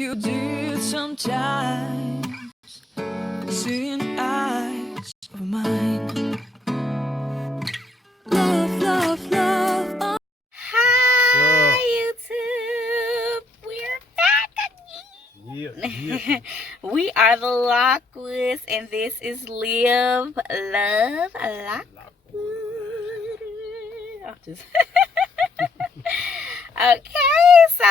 you did sometimes, seeing eyes of mine. Love, love, love. Oh. Hi, YouTube. We're back again. Yeah. We are the Lockwoods, and this is Live, Love, Lockwood. I'm just... Okay, so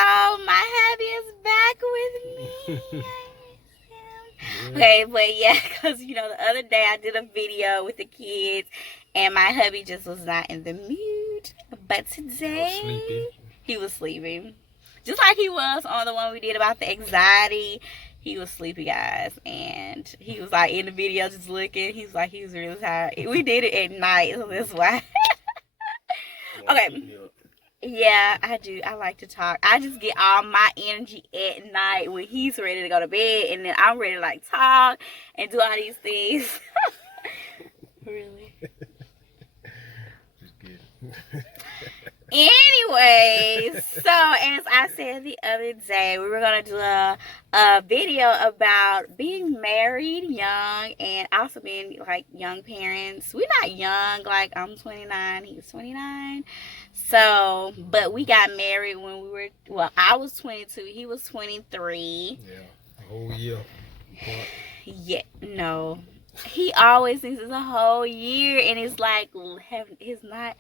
my hubby is back with me. Okay, but yeah, because you know, the other day I did a video with the kids and my hubby just was not in the mood. But today he was sleeping. Just like he was on the one we did about the anxiety. He was sleepy, guys, and he was like in the video just looking. He was like, he was really tired. We did it at night, so that's why. Okay. Yeah, I do. I like to talk. I just get all my energy at night when he's ready to go to bed, and then I'm ready to like talk and do all these things. Really? Just kidding. Anyways, so as I said the other day, we were gonna do a video about being married young and also being like young parents. We're not young, like I'm 29, he's 29. So, but we got married when we were, well, I was 22, he was 23. Yeah, a whole year. Yeah, no. He always thinks it's a whole year, and it's like it's not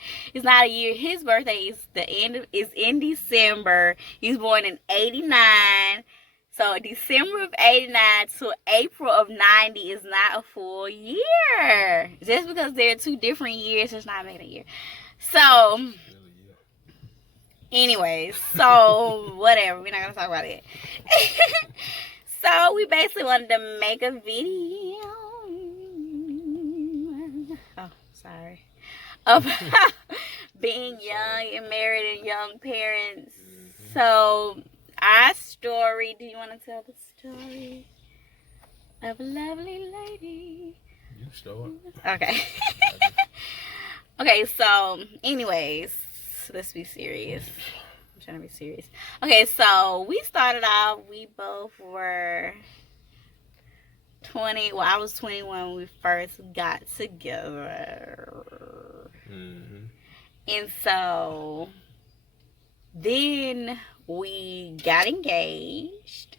a year. His birthday is in December. He's born in 89. So December of 89 to April of 90 is not a full year. Just because they're two different years does not make a year. So anyways, so whatever, we're not gonna talk about it. So we basically wanted to make a video. Oh, sorry. About being young and married and young parents. So our story, do you want to tell the story of a lovely lady? You start. Okay. Okay, so anyways, let's be serious. I'm trying to be serious. Okay, so we started out, we both were 20. Well, I was 21 when we first got together. Mm-hmm. And so then we got engaged.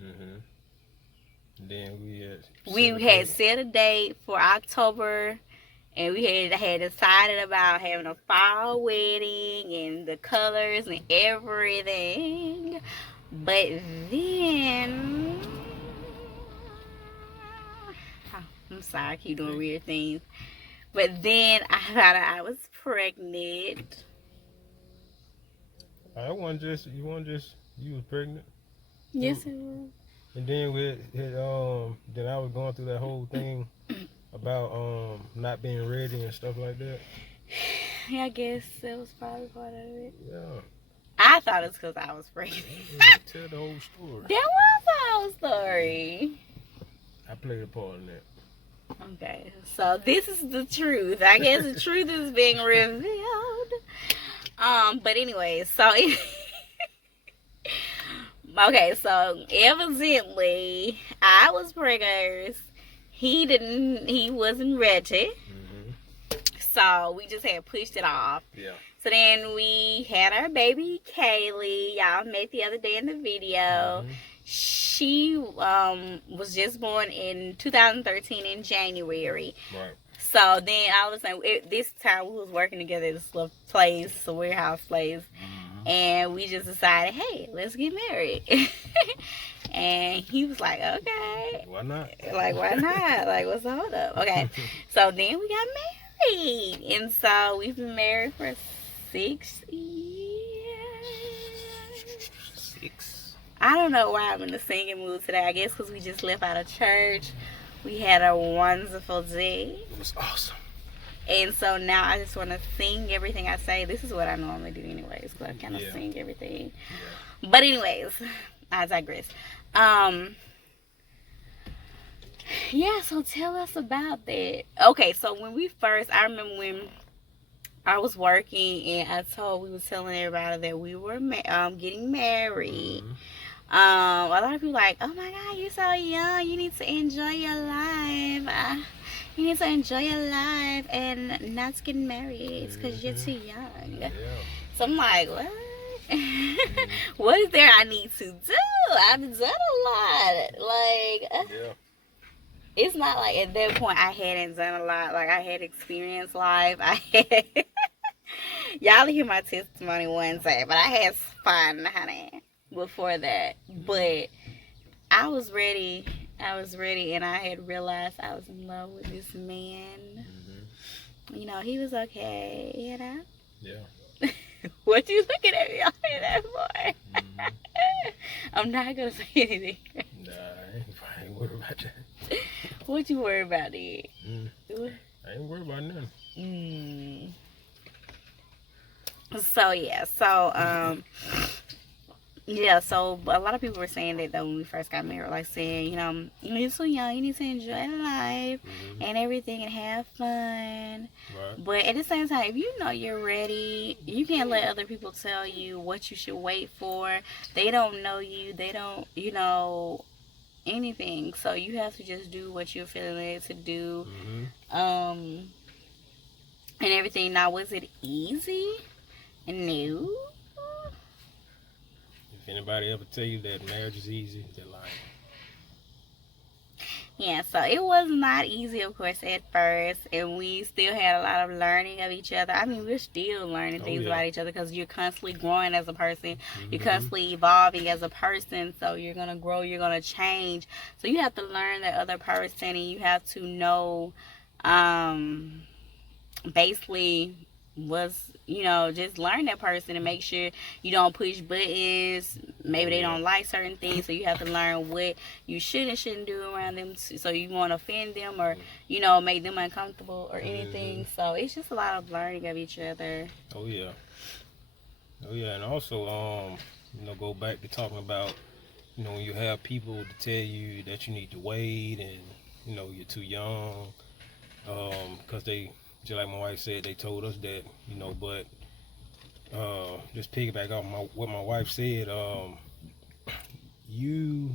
Mm-hmm. Then we had set a date for October. And we had decided about having a fall wedding and the colors and everything. But then... Oh, I'm sorry, I keep doing weird things. But then I found out I was pregnant. You was pregnant? Yes, it was. And then then I was going through that whole thing about not being ready and stuff like that. Yeah, I guess that was probably part of it. Yeah. I thought it's because I was pregnant. Tell the whole story. That was the whole story. I played a part in that. Okay, so this is the truth. I guess the truth is being revealed. But anyway, so okay, so evidently I was pregnant. He wasn't ready. Mm-hmm. So we just had pushed it off. Yeah. So then we had our baby Kaylee. Y'all met the other day in the video. Mm-hmm. She was just born in 2013 in January. Right. So then all of a sudden, this time we was working together at this little place, a warehouse place. Mm-hmm. And we just decided, hey, let's get married. And he was like, okay. Why not? Like, why not? Like, what's the hold up? Okay. So then we got married. And so we've been married for 6 years. 6. I don't know why I'm in the singing mood today. I guess because we just left out of church. We had a wonderful day. It was awesome. And so now I just want to sing everything I say. This is what I normally do anyways, because I kind of sing everything. Yeah. But anyways, I digress. Yeah, so tell us about that. Okay, so when we first, I remember when I was working and we was telling everybody that we were getting married. A lot of people like, oh my God, you're so young. You need to enjoy your life. You need to enjoy your life and not get married because you're too young. Yeah. So I'm like, what? What is there I need to do? I've done a lot. Like, Yeah. it's not like at that point I hadn't done a lot. Like, I had experienced life. I had, y'all hear my testimony one day, but I had fun, honey, before that. But I was ready. And I had realized I was in love with this man. You know, he was okay, you know? Yeah. What you looking at me all in that for? I'm not gonna say anything. Nah, I ain't worried about that. What you worry about, it? I ain't worried about nothing. So yeah, so a lot of people were saying that though when we first got married, like saying, you know, you're so young, you need to enjoy life and everything and have fun. Right. But at the same time, if you know you're ready, you can't let other people tell you what you should wait for. They don't know you. They don't, you know, anything. So you have to just do what you're feeling led to do. And everything. Now, was it easy? No. If anybody ever tell you that marriage is easy, they're lying. Yeah, so it was not easy, of course, at first, and we still had a lot of learning of each other. I mean, we're still learning things about each other because you're constantly growing as a person. You're constantly evolving as a person, so you're going to grow, you're going to change. So you have to learn that other person, and you have to know, basically, you know, just learn that person and make sure you don't push buttons. Maybe they don't like certain things, so you have to learn what you should and shouldn't do around them, so you won't offend them or, you know, make them uncomfortable or anything. So it's just a lot of learning of each other. Oh yeah, and also, you know, go back to talking about, you know, when you have people to tell you that you need to wait and, you know, you're too young, because they, just like my wife said, they told us that, you know, but just piggyback off what my wife said, you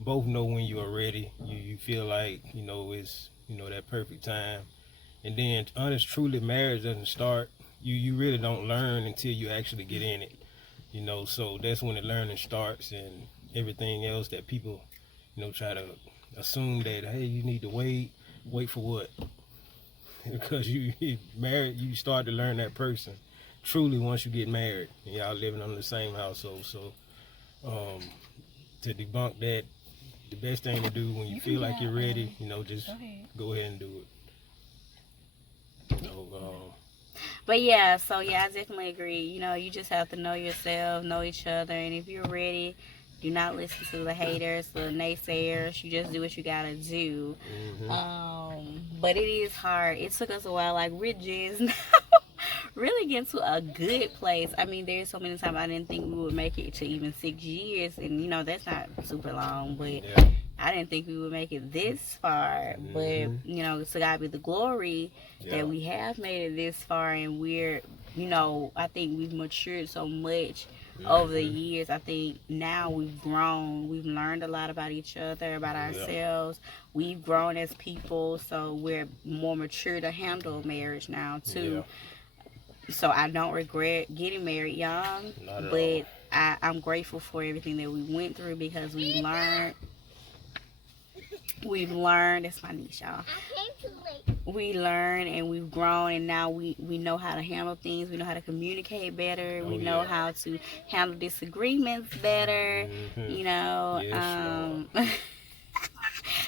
both know when you are ready. You feel like, you know, it's, you know, that perfect time. And then, honest, truly, marriage doesn't start. You really don't learn until you actually get in it, you know. So that's when the learning starts, and everything else that people, you know, try to assume that, hey, you need to wait for what? Because you married, you start to learn that person truly once you get married and y'all living on the same household. So to debunk that, the best thing to do when you feel like you're ready, you know, just go ahead and do it. You know, but yeah, so yeah, I definitely agree. You know, you just have to know yourself, know each other, and if you're ready, do not listen to the haters, the naysayers. You just do what you gotta do. But it is hard. It took us a while. Like, we're just now really getting to a good place. I mean, there's so many times I didn't think we would make it to even 6 years, and you know that's not super long. But I didn't think we would make it this far. But you know, to God be the glory that we have made it this far, and we're, you know, I think we've matured so much over the years. I think now we've grown. We've learned a lot about each other, about ourselves. We've grown as people, so we're more mature to handle marriage now too. So I don't regret getting married young, but I'm grateful for everything that we went through because we learned. We've learned. That's my niece, y'all. We learned and we've grown, and now we know how to handle things. We know how to communicate better. We know how to handle disagreements better. You know,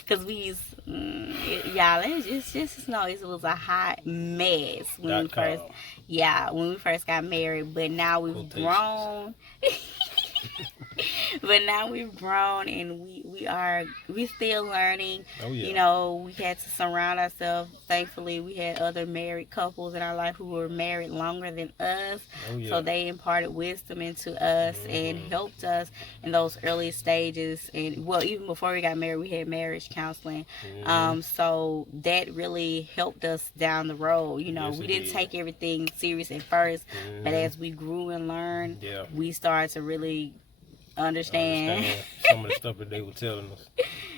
because we used, y'all, it's just know it was a hot mess when we first, when we first got married. But now we've grown. But now we've grown, and we still learning. You know, we had to surround ourselves. Thankfully, we had other married couples in our life who were married longer than us. So they imparted wisdom into us and helped us in those early stages. And well, even before we got married, we had marriage counseling. So that really helped us down the road. You know, we didn't take everything serious at first, but as we grew and learned, we started to really understand. some of the stuff that they were telling us.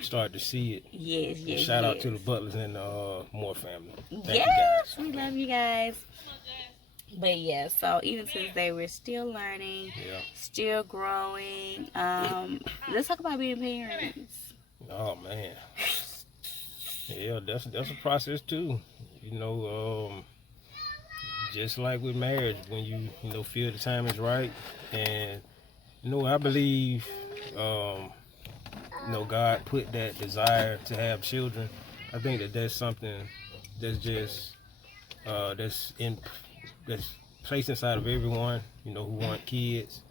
Start to see it. Yes. Shout out to the Butlers and the Moore family. Thank you Yes, guys. we love you guys. But yeah, so even since they were still learning, still growing, let's talk about being parents. Oh man, yeah, that's a process too. You know, just like with marriage, when you feel the time is right, and I believe, God put that desire to have children. I think that's something that's just that's placed inside of everyone, who want kids,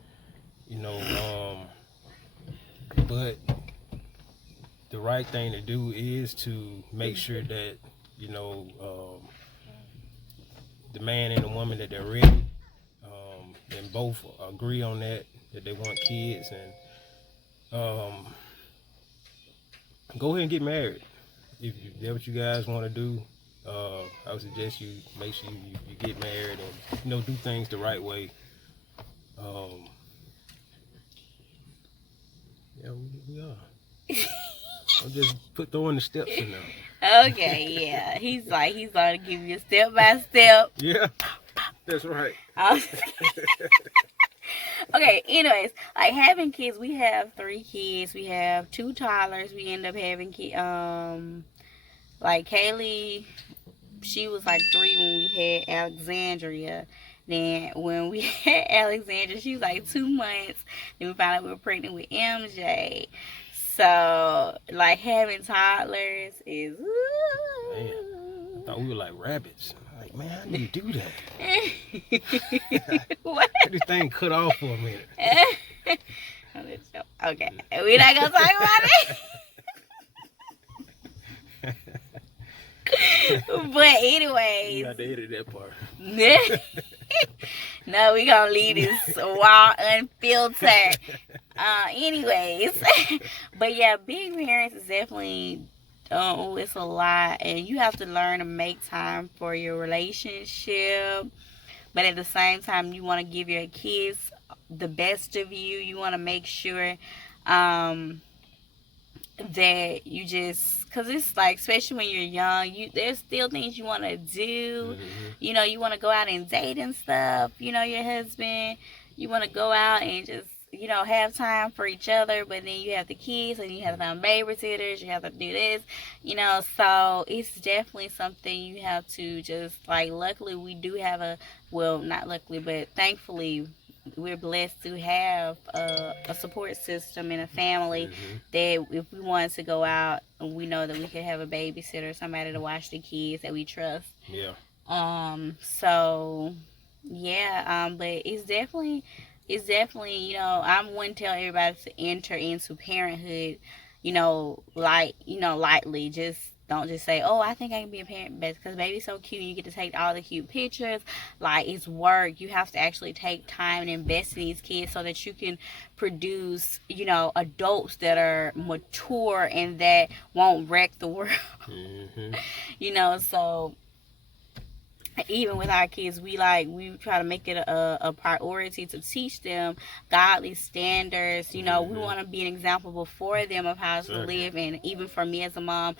but the right thing to do is to make sure that, the man and the woman, that they're ready, and both agree on that they want kids, and go ahead and get married. If that's what you guys want to do, I would suggest you make sure you get married and do things the right way. Yeah, we are. I'm just throwing the steps in there. Okay, yeah. He's gonna give you step by step. Yeah, that's right. Okay, anyways, like having kids, we have 3 kids. We have 2 toddlers. We end up having like Kaylee, she was like 3 when we had Alexandria. Then when we had Alexandria, she was like 2 months. Then we found out we were pregnant with MJ. So, like, having toddlers is... Man, I thought we were like rabbits. Like, man, how do you do that? What? This thing cut off for a minute. Okay, we're not going to talk about it. But anyways... You got to edit that part. No, we gonna leave this raw, unfiltered. Anyways, but yeah, being parents is definitely, it's a lot, and you have to learn to make time for your relationship. But at the same time, you want to give your kids the best of you. You want to make sure, that you just, because it's like, especially when you're young, there's still things you want to do. You want to go out and date and stuff, your husband, you want to go out and just, have time for each other. But then you have the kids, and you have to find babysitters, you have to do this, so it's definitely something you have to just, like, luckily we do have not luckily, but thankfully we're blessed to have a support system and a family that if we wanted to go out, we know that we could have a babysitter, somebody to watch the kids that we trust. Yeah. So yeah, but it's definitely, I'm one to tell everybody to enter into parenthood, lightly. Just don't just say, oh, I think I can be a parent, because baby's so cute. You get to take all the cute pictures. Like, it's work. You have to actually take time and invest in these kids so that you can produce, adults that are mature and that won't wreck the world. So even with our kids, we try to make it a priority to teach them godly standards. We want to be an example before them of how to live, and even for me as a mom,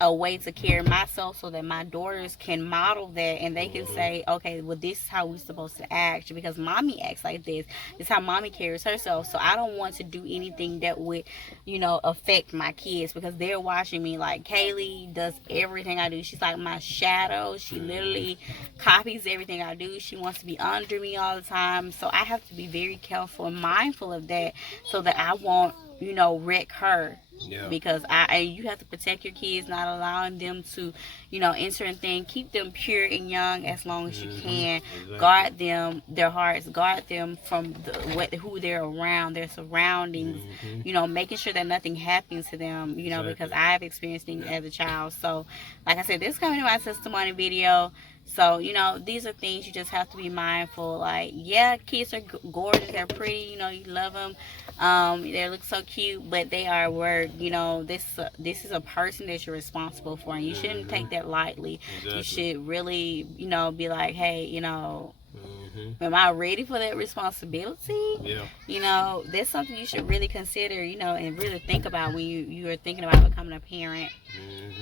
a way to carry myself so that my daughters can model that, and they can say, okay, well, this is how we're supposed to act because mommy acts like this. This is how mommy carries herself. So I don't want to do anything that would, affect my kids, because they're watching me. Like, Kaylee does everything I do. She's like my shadow. She literally copies everything I do. She wants to be under me all the time. So I have to be very careful and mindful of that so that I won't, wreck her. Yeah. Because you have to protect your kids, not allowing them to, enter and things. Keep them pure and young as long as you can. Exactly. Guard them, their hearts. Guard them from who they're around, their surroundings. Making sure that nothing happens to them. Exactly. Because I've experienced things as a child. So, like I said, this is coming to my testimony video. So, these are things you just have to be mindful. Like, yeah, kids are gorgeous. They're pretty. You love them. They look so cute, but they are work. This is a person that you're responsible for, and you shouldn't take that lightly. Exactly. You should really, be like, hey, Am I ready for that responsibility? Yeah. You know, that's something you should really consider, you know, and really think about when you are thinking about becoming a parent.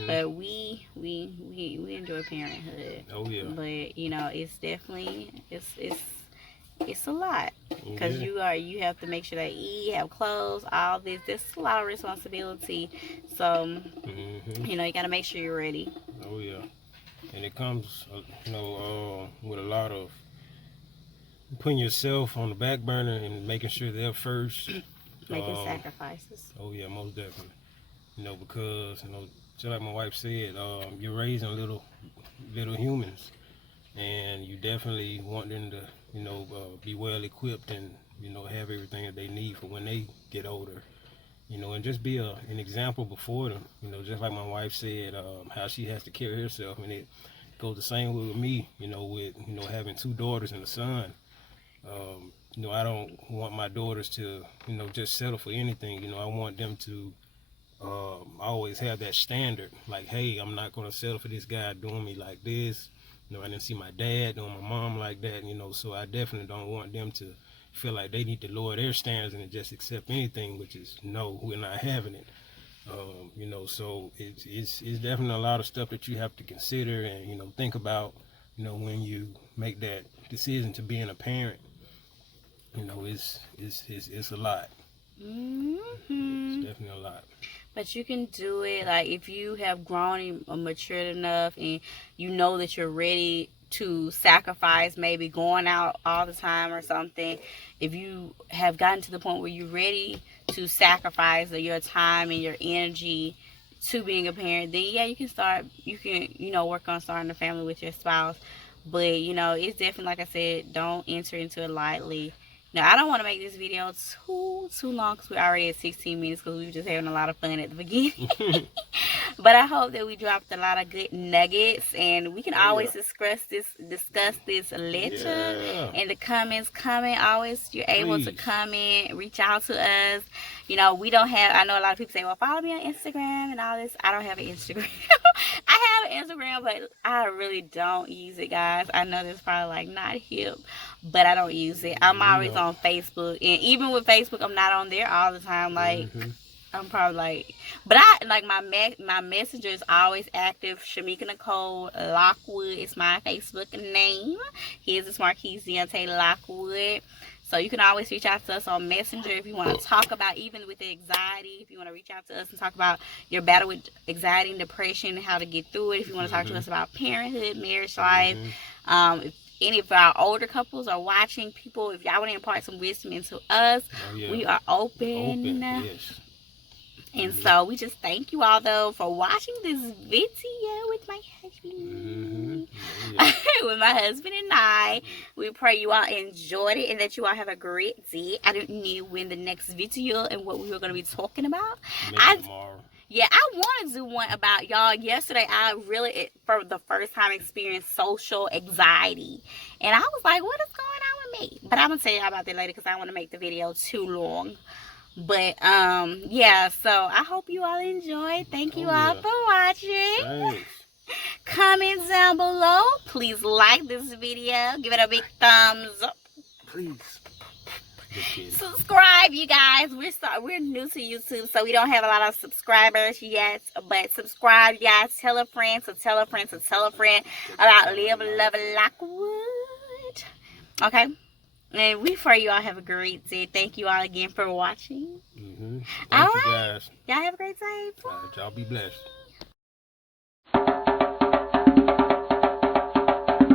But we enjoy parenthood. Oh yeah. But you know, it's definitely it's a lot because Yeah. you have to make sure that you have clothes, all this. There's a lot of responsibility. So you know, you got to make sure you're ready. Oh yeah. And it comes, you know, with a lot of putting yourself on the back burner and making sure they're first. Making sacrifices. Oh yeah, most definitely. You know, because you know, just like my wife said, you're raising little humans, and you definitely want them to, you know, be well equipped and you know have everything that they need for when they get older. You know, and just be an example before them. You know, just like my wife said, how she has to carry herself, and it goes the same way with me. You know, with you know having 2 daughters and a son. You know, I don't want my daughters to, you know, just settle for anything. You know, I want them to always have that standard. Like, hey, I'm not gonna settle for this guy doing me like this. You know, I didn't see my dad doing my mom like that. You know, so I definitely don't want them to feel like they need to lower their standards and just accept anything, which is no, we're not having it. You know, so it's definitely a lot of stuff that you have to consider and you know think about. You know, when you make that decision to being a parent, you know, it's a lot. It's definitely a lot. But you can do it. Like if you have grown and matured enough, and you know that you're ready to sacrifice, maybe going out all the time or something. If you have gotten to the point where you're ready to sacrifice your time and your energy to being a parent, then yeah, you can you know, work on starting a family with your spouse. But you know, it's definitely, like I said, don't enter into it lightly. Now, I don't want to make this video too long because we're already at 16 minutes because we were just having a lot of fun at the beginning. But I hope that we dropped a lot of good nuggets, and we can always discuss this later in the comments. Always, you're able to comment, reach out to us. You know, we don't have, I know a lot of people say, well, follow me on Instagram and all this. I don't have an Instagram. I have an Instagram, but I really don't use it, guys. I know that's probably like not hip, but I don't use it. I'm always on Facebook, and even with Facebook, I'm not on there all the time. Like, I'm probably like, but I like my messenger is always active. Shamika Nicole Lockwood is my Facebook name. His is Marquise Deontay Lockwood. So you can always reach out to us on Messenger if you want to talk about, even with the anxiety, if you want to reach out to us and talk about your battle with anxiety and depression and how to get through it. If you want to talk to us about parenthood, marriage life, if any of our older couples are watching, people, if y'all want to impart some wisdom into us, we are open. Yes. And so we just thank you all though for watching this video with my husband. With my husband and I. We pray you all enjoyed it and that you all have a great day. I don't know when the next video and what we were going to be talking about. Tomorrow. Yeah, I wanted to do one about y'all. Yesterday, I really, for the first time, experienced social anxiety. And I was like, what is going on with me? But I'm going to tell you about that later because I don't want to make the video too long. But, yeah, so I hope you all enjoyed. Thank you all for watching. Thanks. Comment down below. Please like this video. Give it a big thumbs up. Please. Subscribe, you guys. We're new to YouTube, so we don't have a lot of subscribers yet. But subscribe, you guys. Tell a friend to tell a friend to tell a friend about Live Love Lockwood. Okay? And we pray you all have a great day. Thank you all again for watching. Thank All you right. guys. Y'all have a great day. Y'all be blessed.